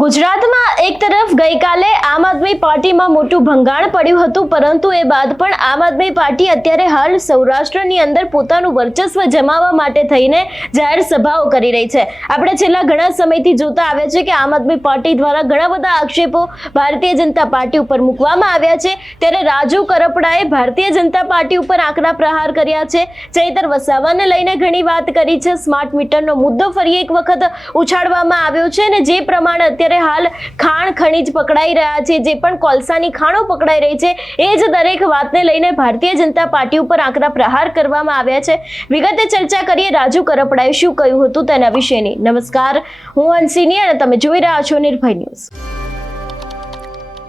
ગુજરાતમાં એક તરફ ગઈકાલે આમ આદમી પાર્ટીમાં મોટું ભંગાણ પડ્યું હતું, પરંતુ એ બાદ પણ આમ આદમી પાર્ટી અત્યારે હાલ સૌરાષ્ટ્રની અંદર પોતાનું વર્ચસ્વ જમાવવા માટે થઈને જાહેર સભાઓ કરી રહી છે. આપણે છેલ્લા ઘણા સમયથી જોતા આવ્યા છે કે આમ આદમી પાર્ટી દ્વારા ઘણા બધા આક્ષેપો ભારતીય જનતા પાર્ટી ઉપર મૂકવામાં આવ્યા છે. ત્યારે રાજુ કરપડાએ ભારતીય જનતા પાર્ટી ઉપર આકરા પ્રહાર કર્યા છે. ચૈતર વસાવાને લઈને ઘણી વાત કરી છે. સ્માર્ટ મીટરનો મુદ્દો ફરી એક વખત ઉછાળવામાં આવ્યો છે અને જે પ્રમાણે અત્યારે હાલ ખાણ ખનીજ પકડાઈ રહ્યા છે, જે પણ કોલસાની ખાણો પકડાઈ રહી છે, એ જ દરેક વાતને લઈને ભારતીય જનતા પાર્ટી ઉપર આકરા પ્રહાર કરવામાં આવ્યા છે. વિગતે ચર્ચા કરીએ, રાજુ કરપડાએ શું કહ્યું હતું તેના વિશેની. નમસ્કાર, હું હંસિની અને તમે જોઈ રહ્યા છો નિર્ભય ન્યૂઝ.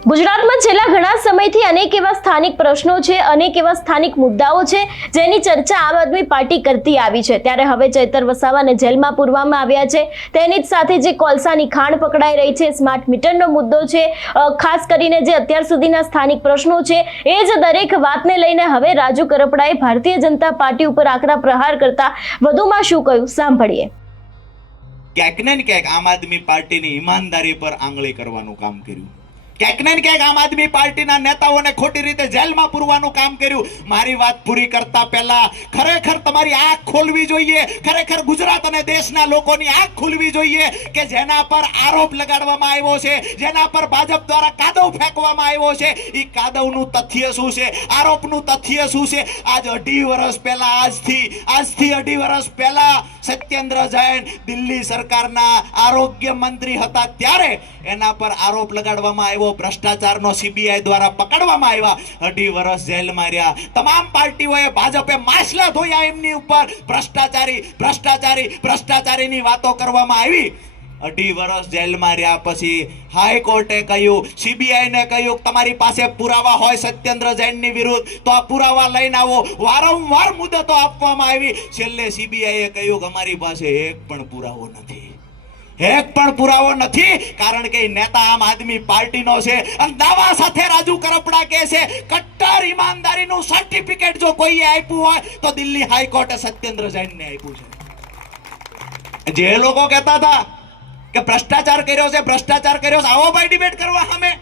ગુજરાતમાં છેલ્લા ઘણા સમયથી અનેક એવા સ્થાનિક પ્રશ્નો છે, અનેક એવા સ્થાનિક મુદ્દાઓ છે, જેની ચર્ચા આમ આદમી પાર્ટી કરતી આવી છે. ત્યારે હવે ચૈતર વસાવાને જેલમાં પૂરવામાં આવ્યા છે. તેની જ સાથે જે કોલસાની ખાણ પકડાઈ રહી છે, સ્માર્ટ મીટરનો મુદ્દો છે ખાસ કરીને જે અત્યાર સુધીના સ્થાનિક પ્રશ્નો છે, એ જ દરેક વાતને લઈને હવે રાજુ કરપડાએ ભારતીય જનતા પાર્ટી ઉપર આકરા પ્રહાર કરતા વધુમાં શું કહ્યું? સાંભળીએ. ક્યાંક ને ક્યાંક આમ આદમી પાર્ટીની ઈમાનદારી પર આંગળી કરવાનું કામ કર્યું. ને આરોપ લગાડવામાં આવ્યો છે, જેના પર ભાજપ દ્વારા કાદવ ફેંકવામાં આવ્યો છે. એ કાદવનું તથ્ય શું છે? આરોપનું તથ્ય શું છે? આજ અઢી વર્ષ પહેલા, આજથી આજથી અઢી વર્ષ પહેલા સત્યેન્દ્ર જૈન દિલ્હી સરકારના આરોગ્ય મંત્રી હતા ત્યારે એના પર આરોપ લગાડવામાં આવ્યો ભ્રષ્ટાચારનો સીબીઆઈ દ્વારા પકડવામાં આવ્યા. અઢી વર્ષ જેલમાં રહ્યા તમામ પાર્ટીઓએ ભાજપે માછલા ધોયા એમની ઉપર. ભ્રષ્ટાચારી ભ્રષ્ટાચારી, ભ્રષ્ટાચારીની વાતો કરવામાં આવી. અઢી વર્ષ જેલમાં રહ્યા પછી હાઈકોર્ટે કહ્યું સીબીઆઈ ને કહ્યું તમારી પાસે પુરાવા હોય સત્યેન્દ્ર જૈનની વિરુદ્ધ, તો આ પુરાવા લઈને આવો. વારંવાર મુદતો આપવામાં આવી. છેલ્લે સીબીઆઈએ કહ્યું કે અમારી પાસે એક પણ પુરાવો નથી. એક પણ પુરાવો નથી, કારણ કે નેતા આમ આદમી પાર્ટીનો છે. અને દાવા સાથે રાજુ કરપડા કહે છે, કટ્ટર ઈમાનદારીનું સર્ટિફિકેટ જો કોઈએ આપ્યું હોય, તો દિલ્હી હાઈકોર્ટે સત્યેન્દ્ર જૈનને આપ્યું છે. જે લોકો કહેતા હતા કે ભ્રષ્ટાચાર કર્યો છે, ભ્રષ્ટાચાર કર્યો છે, આવો ભાઈ ડિબેટ કરવા સામે.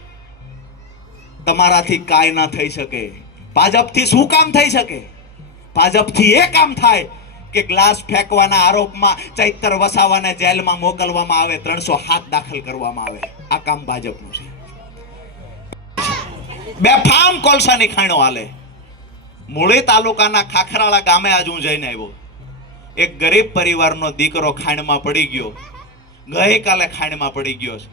તમારાથી કાંઈ ના થઈ શકે. ભાજપથી શું કામ થઈ શકે? ભાજપથી એ કામ થાય કે ગ્લાસ ફેંકવાના આરોપમાં ચૈતર વસાવાને જેલમાં મોકલવામાં આવે, ત્રણસો હાથ દાખલ કરવામાં આવે. આ કામ ભાજપનું છે. બેફામ કોલસાની ખાણો હાલે. મૂળી તાલુકાના ખાખરાળા ગામે આજ હું જઈને આવ્યો. એક ગરીબ પરિવારનો દીકરો ખાંડમાં પડી ગયો. ગઈકાલે ખાંડમાં પડી ગયો છે.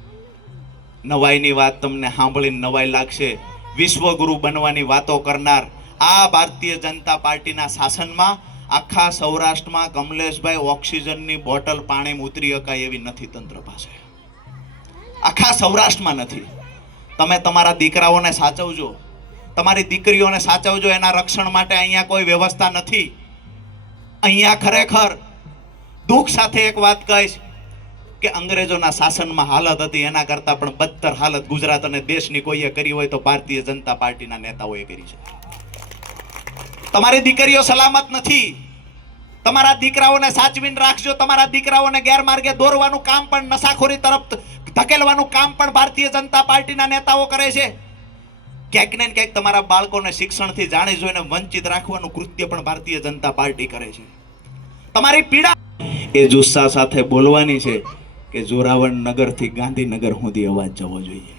નવાઈની વાત તમને સાંભળીને નવાઈ લાગશે. વિશ્વગુરુ બનવાની વાતો કરનાર આ ભારતીય જનતા પાર્ટીના શાસનમાં આખા સૌરાષ્ટ્રમાં કમલેશભાઈ ઓક્સિજનની બોટલ પાણીમાં ઉતરી શકાય એવી નથી તંત્ર પાસે. આખા સૌરાષ્ટ્રમાં નથી. તમે તમારા દીકરાઓને સાચવજો. તમારી દીકરીઓને સાચવજો, એના રક્ષણ માટે અહીંયા કોઈ વ્યવસ્થા નથી. અહીંયા ખરેખર દુઃખ સાથે એક વાત કહીશ કે અંગ્રેજોના શાસનમાં હાલત હતી, એના કરતાં પણ બદતર હાલત ગુજરાત અને દેશની કોઈએ કરી હોય તો ભારતીય જનતા પાર્ટીના નેતાઓએ કરી છે. તમારી દીકરીઓ સલામત નથી. તમારા દીકરાઓને સાચવીને રાખજો. તમારા દીકરાઓને ગેરમાર્ગે દોરવાનું કામ પણ નશાખોરી તરફ ધકેલવાનું કામ પણ ભારતીય જનતા પાર્ટીના નેતાઓ કરે છે. ક્યાંક ને ક્યાંક તમારા બાળકોને શિક્ષણથી જાણી જોઈને વંચિત રાખવાનું કૃત્ય પણ ભારતીય જનતા પાર્ટી કરે છે. તમારી પીડા એ જુસ્સા સાથે બોલવાની છે કે જોરાવર નગરથી ગાંધીનગર સુધી અવાજ જવો જોઈએ.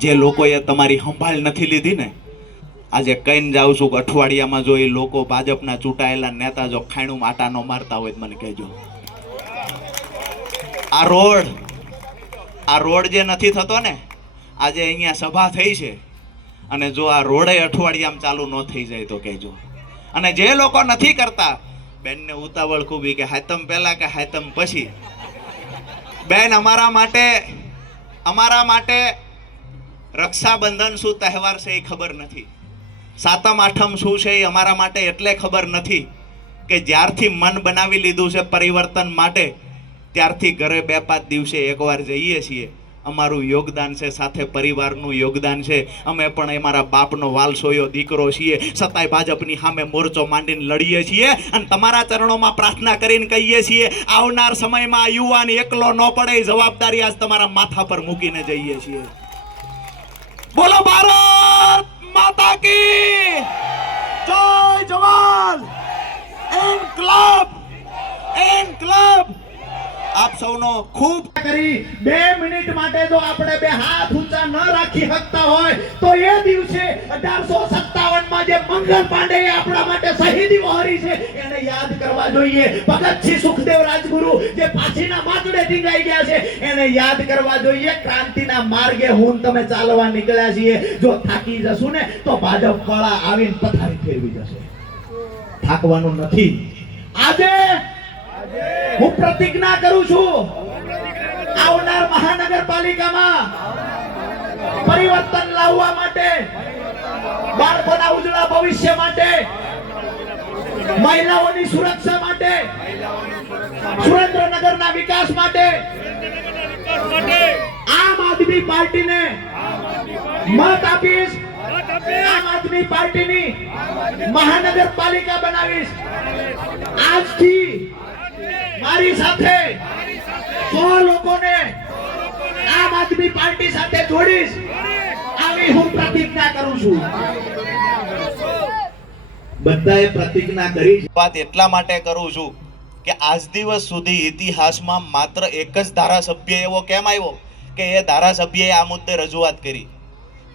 જે લોકોએ તમારી સંભાળ નથી લીધી ને આજે કહીને જાઉં છું કે અઠવાડિયામાં જો એ લોકો ભાજપના ચૂંટાયેલા નેતા જો ખાણું આટા ન મારતા હોય મને કહેજો. આ રોડ આ રોડ જે નથી થતો ને, આજે અહીંયા સભા થઈ છે. અને જો આ રોડે અઠવાડિયામાં ચાલુ ન થઈ જાય તો કહેજો. અને જે લોકો નથી કરતા, બેનને ઉતાવળ ખૂબી કે હાતમ પહેલા કે હાતમ પછી. બેન, અમારા માટે અમારા માટે રક્ષાબંધન શું તહેવાર છે એ ખબર નથી. સાતમ, આઠમ શું છે એ અમારા માટે એટલે ખબર નથી કે જ્યારથી મન બનાવી લીધું છે પરિવર્તન માટે, ત્યારથી ઘરે બે, પાંચ દિવસે એકવાર જઈએ છીએ. અમારું યોગદાન છે, સાથે પરિવારનું યોગદાન છે. અમે પણ અમારા બાપનો વાલસોયો દીકરો છીએ. સતાય ભાજપની સામે મોરચો માંડીને લડીએ છીએ અને તમારા ચરણોમાં પ્રાર્થના કરીને કહીએ છીએ, આવનાર સમયમાં યુવાન એકલો ન પડે જવાબદારી આજ તમારા માથા પર મૂકીને જઈએ છીએ. બોલો. આપ સૌનો ખૂબ કરી બે મિનિટ માટે જો આપણે બે હાથ ઊંચા ન રાખી શકતા હોય, તો એ દિવસે અઢારસો સત્તાવનમાં જે મંગલ પાંડે આપણા માટે શહીદી વહોરી છે, એને યાદ કરવા જોઈએ. ભગતસિંહ સુખદેવ રાજગુરુ જે પાછીના માતડે ટીંગાઈ ગયા છે, એને યાદ કરવા જોઈએ. ક્રાંતિના માર્ગે હું તમે ચાલવા નીકળ્યા છીએ. જો થાકી જશું ને, તો ભાજપ વાળા આવીને પથારી ફેરવી જશે. થાકવાનું નથી. આજે હું પ્રતિજ્ઞા કરું છું, આવનાર મહાનગરપાલિકામાં પરિવર્તન લાવવા માટે બાળકોના ઉજળા ભવિષ્ય માટે, મહિલાઓની સુરક્ષા માટે, સુરેન્દ્રનગરના વિકાસ માટે, આમ આદમી પાર્ટીને મત આપીશ, આમ આદમી પાર્ટીની મહાનગરપાલિકા બનાવીશ. આજથી મારી સાથે સો લોકોને આમ આદમી પાર્ટી સાથે જોડીશ. આવી હું પ્રતિજ્ઞા કરું છું. બધાએ પ્રતિજ્ઞા કરી વાત એટલા માટે કરું છું કે આજ દિવસ સુધી ઇતિહાસમાં માત્ર એક જ ધારાસભ્ય એવો કેમ આવ્યો કે એ ધારાસભ્યએ આ મુદ્દે રજૂઆત કરી.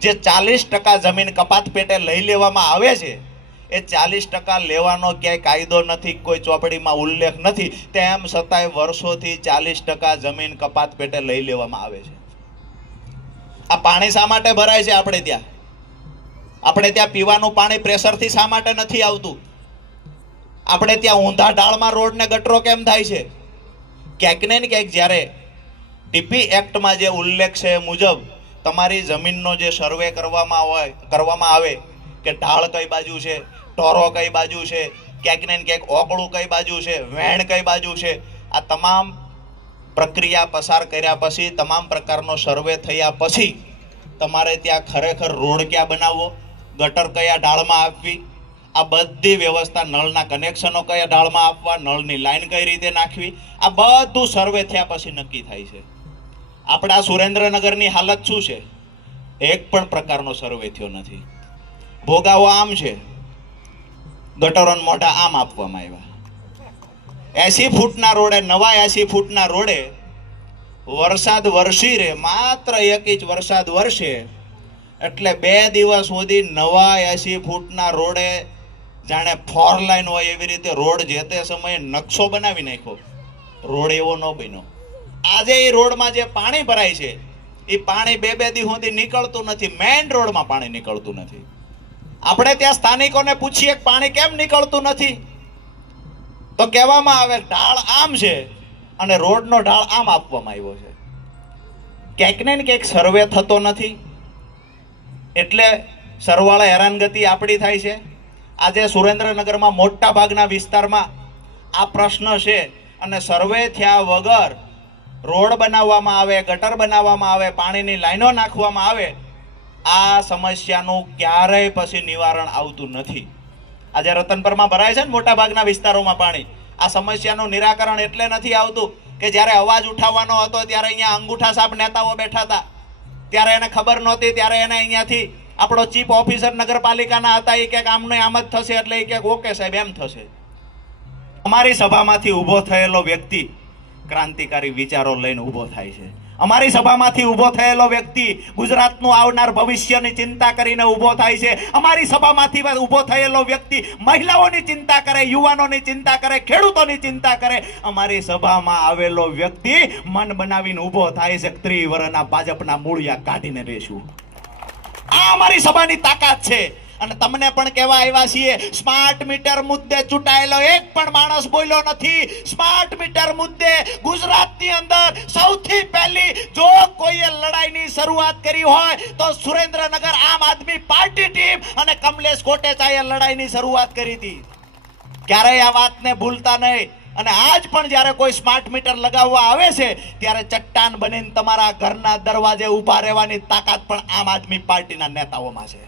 જે ચાલીસ ટકા જમીન કપાત પેટે લઈ લેવામાં આવે છે એ ચાલીસ ટકા લેવાનો ક્યાંય કાયદો નથી, કોઈ ચોપડીમાં ઉલ્લેખ નથી, તેમ છતાંય વર્ષોથી ચાલીસ ટકા જમીન કપાત પેટે લઈ લેવામાં આવે છે. આ પાણી શા માટે ભરાય છે આપણે ત્યાં? આપણે ત્યાં પીવાનું પાણી પ્રેશરથી શા માટે નથી આવતું? આપણે ત્યાં ઊંધા ઢાળમાં રોડને ગટરો કેમ થાય છે? ક્યાંક ને ક્યાંક જ્યારે ટીપી એક્ટમાં જે ઉલ્લેખ છે મુજબ, તમારી જમીનનો જે સર્વે કરવામાં હોય, કરવામાં આવે કે ઢાળ કઈ બાજુ છે ટોરો કઈ બાજુ છે, ક્યાંક ને ક્યાંક ઓકળું કઈ બાજુ છે, વેણ કઈ બાજુ છે, આ તમામ પ્રક્રિયા પસાર કર્યા પછી, તમામ પ્રકારનો સર્વે થયા પછી, તમારે ત્યાં ખરેખર રોડ ક્યાં બનાવવો, ગટર કયા ઢાળમાં આપવી, આ બધી વ્યવસ્થા નળના કનેક્શનો કયા ઢાળમાં આપવા, નળની લાઈન કઈ રીતે નાખવી, આ બધું સર્વે થયા પછી નક્કી થાય છે. આપણા સુરેન્દ્રનગરની હાલત શું છે? એક પણ પ્રકારનો સર્વે થયો નથી. ભોગાવો આમ છે ગટરોન મોઢા આમ આપવામાં આવ્યા. એસી ફૂટના રોડે નવા એસી ફૂટના રોડે વરસાદ વરસી રે, માત્ર એક ઇંચ વરસાદ વરસે એટલે બે દિવસ સુધી નવા એસી ફૂટના રોડે જાણે ફોર લાઈન હોય એવી રીતે રોડ જે તે સમયે નકશો બનાવી નાખ્યો. રોડ એવો ન બન્યો. આજે એ રોડમાં જે પાણી ભરાય છે, એ પાણી બે બે દી સુધી નીકળતું નથી મેઇન રોડમાં પાણી નીકળતું નથી. આપણે ત્યાં સ્થાનિકોને પૂછીએ પાણી કેમ નીકળતું નથી? તો કહેવામાં આવે, ઢાળ આમ છે અને રોડનો ઢાળ આમ આપવામાં આવ્યો છે. ક્યાંક ને ક્યાંક સર્વે થતો નથી. એટલે સરવાળે હેરાનગતિ આપણી થાય છે. આજે સુરેન્દ્રનગરમાં મોટા ભાગના વિસ્તારમાં આ પ્રશ્ન છે અને સર્વે થયા વગર રોડ બનાવવામાં આવે, ગટર બનાવવામાં આવે, પાણીની લાઈનો નાખવામાં આવે આ સમસ્યાનું ક્યારેય પછી નિવારણ આવતું નથી. આજે રતનપરમાં ભરાય છે ને મોટાભાગના વિસ્તારોમાં પાણી. આ સમસ્યાનું નિરાકરણ એટલે નથી આવતું કે જ્યારે અવાજ ઉઠાવવાનો હતો ત્યારે અહીંયા અંગૂઠા સાપ નેતાઓ બેઠા હતા. ત્યારે એને ખબર નહોતી, ત્યારે એને અહીંયાથી આપણો ચીફ ઓફિસર નગરપાલિકાના હતા એ ક્યાંક આમને આમ જ થશે એટલે એ ક્યાંક ઓકે સાહેબ, એમ થશે. અમારી સભામાંથી ઊભો થયેલો વ્યક્તિ ક્રાંતિકારી વિચારો લઈને ઊભો થાય છે. અમારી સભામાંથી ઊભો થયેલો વ્યક્તિ ગુજરાતનું આવનાર ભવિષ્યની ચિંતા કરીને ઊભો થાય છે. અમારી સભામાંથી ઊભો થયેલો વ્યક્તિ મહિલાઓની ચિંતા કરે, યુવાનોની ચિંતા કરે, ખેડૂતોની ચિંતા કરે. અમારી સભામાં આવેલો વ્યક્તિ મન બનાવીને ઊભો થાય છે. ત્રિવરના ભાજપના મૂળિયા કાઢીને રહેશું આ અમારી સભાની તાકાત છે. અને તમને પણ કહેવા આવ્યા છીએ સ્માર્ટ મીટર મુદ્દે ચૂંટાયેલો એક પણ માણસ બોલ્યો નથી. સ્માર્ટ મીટર મુદ્દે ગુજરાતની અંદર સૌથી પહેલી જો કોઈએ લડાઈની શરૂઆત કરી હોય, તો સુરેન્દ્રનગર આમ આદમી પાર્ટી ટીમ અને કમલેશ કોટેચાએ લડાઈની શરૂઆત કરી હતી. ક્યારેય આ વાતને ભૂલતા નહીં. અને આજ પણ જ્યારે કોઈ સ્માર્ટ મીટર લગાવવા આવે છે, ત્યારે ચટ્ટાન બનીને તમારા ઘરના દરવાજે ઊભા રહેવાની તાકાત પણ આમ આદમી પાર્ટીના નેતાઓમાં છે.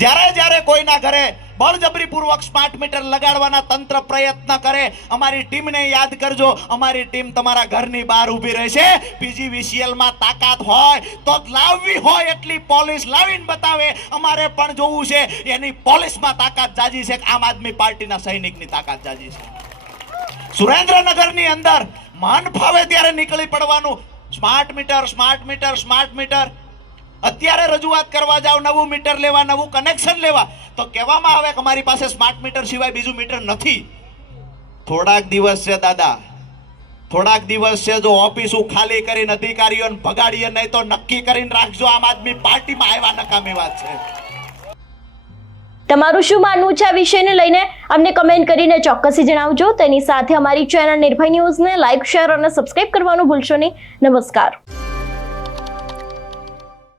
જ્યારે જ્યારે કોઈના ઘરે બળજબરીપૂર્વક સ્માર્ટ મીટર લગાડવાના તંત્ર પ્રયત્ન કરે, અમારી ટીમને યાદ કરજો, અમારી ટીમ તમારા ઘરની બહાર ઊભી રહેશે. પીજીવીસીએલમાં તાકાત હોય તો લાવવી હોય એટલી પોલીસ લાવીને બતાવે. અમારે પણ જોવું છે, એની પોલીસમાં તાકાત જાજી છે આમ આદમી પાર્ટીના સૈનિકની તાકાત જાજી છે. સુરેન્દ્રનગરની અંદર મન ફાવે ત્યારે નીકળી પડવાનું. Smart meter smart meter smart meter અત્યારે રજૂઆત કરવા જાવ નવું મીટર લેવા, નવું કનેક્શન લેવા, તો કહેવામાં આવે કે મારી પાસે સ્માર્ટ મીટર સિવાય બીજું મીટર નથી. થોડાક દિવસ છે દાદા. થોડાક દિવસ છે જો ઓફિસ ખાલી કરીને અધિકારીઓને ભગાડીએ, નહીં તો નક્કી કરીને રાખજો, આમ આદમી પાર્ટીમાં આવ્યા નકામી વાત છે. તમારું શું માનવું છે આ વિષયને લઈને? અમને કમેન્ટ કરીને ચોક્કસથી જણાવજો. તેની સાથે અમારી ચેનલ નિર્ભય ન્યૂઝને લાઇક શેર અને સબસ્ક્રાઇબ કરવાનું ભૂલશો નહીં. નમસ્કાર.